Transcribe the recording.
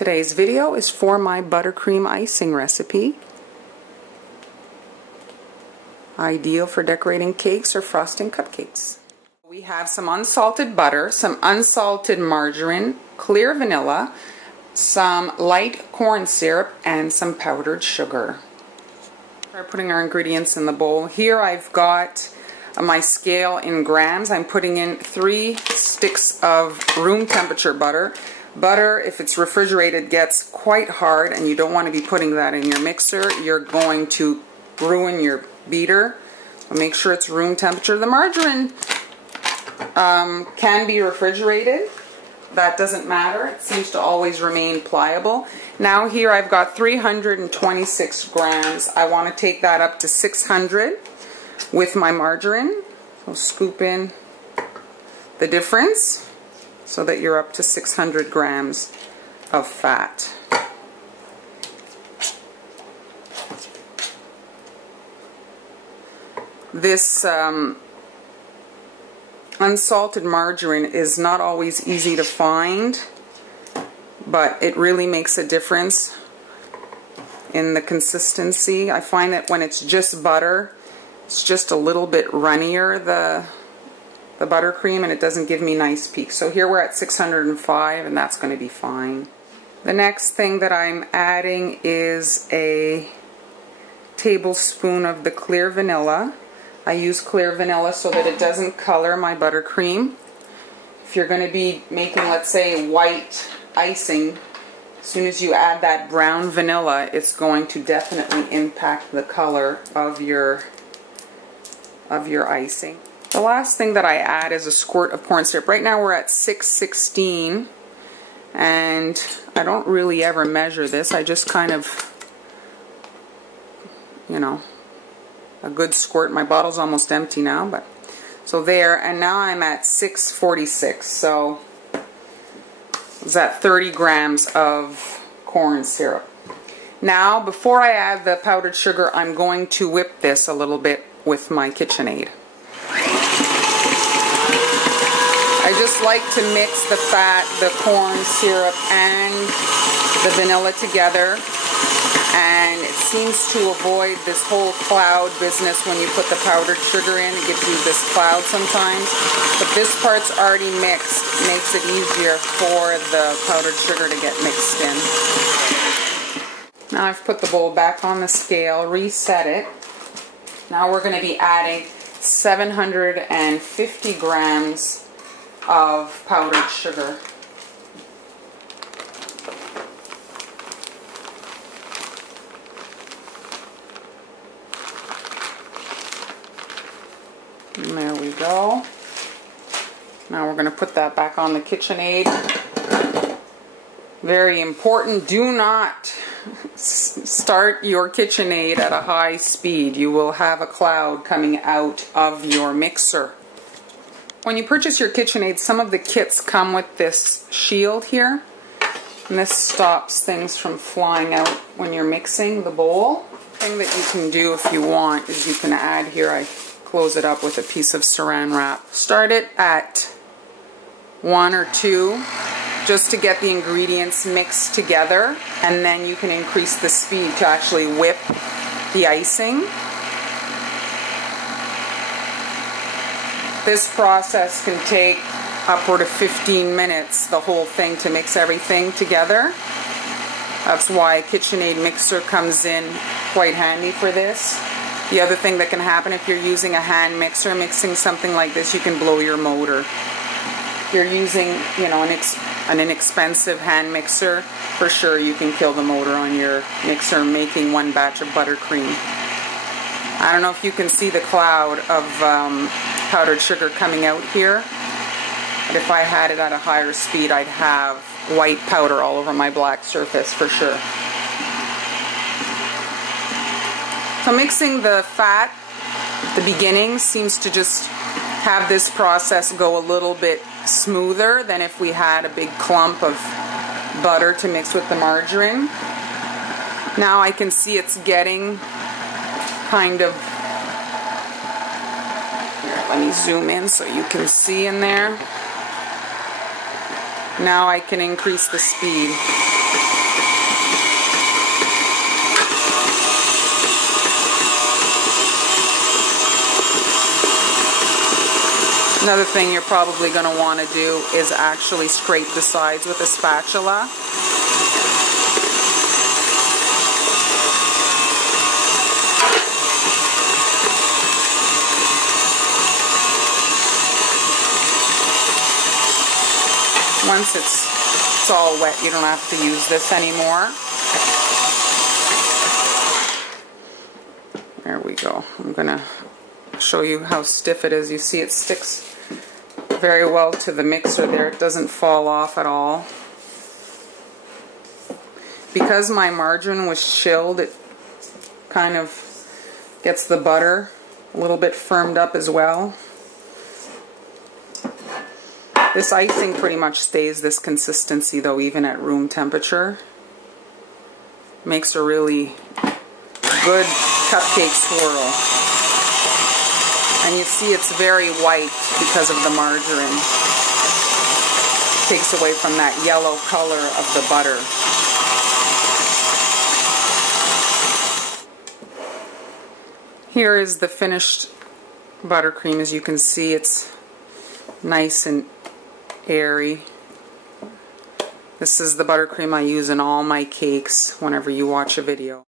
Today's video is for my buttercream icing recipe. Ideal for decorating cakes or frosting cupcakes. We have some unsalted butter, some unsalted margarine, clear vanilla, some light corn syrup, and some powdered sugar. We're putting our ingredients in the bowl. Here I've got my scale in grams. I'm putting in 3 sticks of room temperature butter. Butter, if it's refrigerated, gets quite hard, and you don't want to be putting that in your mixer. You're going to ruin your beater. Make sure it's room temperature. The margarine can be refrigerated. That doesn't matter. It seems to always remain pliable. Now here I've got 326 grams. I want to take that up to 600 with my margarine. So scoop in the difference so that you're up to 600 grams of fat. This unsalted margarine is not always easy to find, but it really makes a difference in the consistency. I find that when it's just butter, it's just a little bit runnier, the buttercream, and it doesn't give me nice peaks. So here we're at 605, and that's going to be fine. The next thing that I'm adding is a tablespoon of the clear vanilla. I use clear vanilla so that it doesn't color my buttercream. If you're going to be making, let's say, white icing, as soon as you add that brown vanilla, it's going to definitely impact the color of your icing. The last thing that I add is a squirt of corn syrup. Right now we're at 616, and I don't really ever measure this. I just kind of, you know, a good squirt. My bottle's almost empty now, but so there, and now I'm at 646. So is that 30 grams of corn syrup. Now, before I add the powdered sugar, I'm going to whip this a little bit with my KitchenAid. I just like to mix the fat, the corn syrup, and the vanilla together. And it seems to avoid this whole cloud business when you put the powdered sugar in. It gives you this cloud sometimes. But this part's already mixed. It makes it easier for the powdered sugar to get mixed in. Now I've put the bowl back on the scale, reset it. Now we're going to be adding 750 grams of powdered sugar. And there we go. Now we're going to put that back on the KitchenAid. Very important, do not start your KitchenAid at a high speed. You will have a cloud coming out of your mixer. When you purchase your KitchenAid, some of the kits come with this shield here. And this stops things from flying out when you're mixing the bowl. The thing that you can do if you want is you can add here, I close it up with a piece of saran wrap. Start it at 1 or 2 just to get the ingredients mixed together, and then you can increase the speed to actually whip the icing. This process can take upward of 15 minutes, the whole thing, to mix everything together. That's why a KitchenAid mixer comes in quite handy for this. The other thing that can happen if you're using a hand mixer, mixing something like this, you can blow your motor. If you're using, you know, an inexpensive hand mixer, for sure you can kill the motor on your mixer making one batch of buttercream. I don't know if you can see the cloud of powdered sugar coming out here, but if I had it at a higher speed, I'd have white powder all over my black surface for sure. So mixing the fat at the beginning seems to just have this process go a little bit smoother than if we had a big clump of butter to mix with the margarine. Now I can see it's getting kind of, here, let me zoom in so you can see in there. Now I can increase the speed. Another thing you're probably going to want to do is actually scrape the sides with a spatula. Once it's all wet, you don't have to use this anymore. There we go. I'm going to show you how stiff it is. You see it sticks very well to the mixer there. It doesn't fall off at all. Because my margarine was chilled, it kind of gets the butter a little bit firmed up as well. This icing pretty much stays this consistency though, even at room temperature. Makes a really good cupcake swirl. And you see it's very white because of the margarine. Takes away from that yellow color of the butter. Here is the finished buttercream. As you can see, it's nice and airy. This is the buttercream I use in all my cakes whenever you watch a video.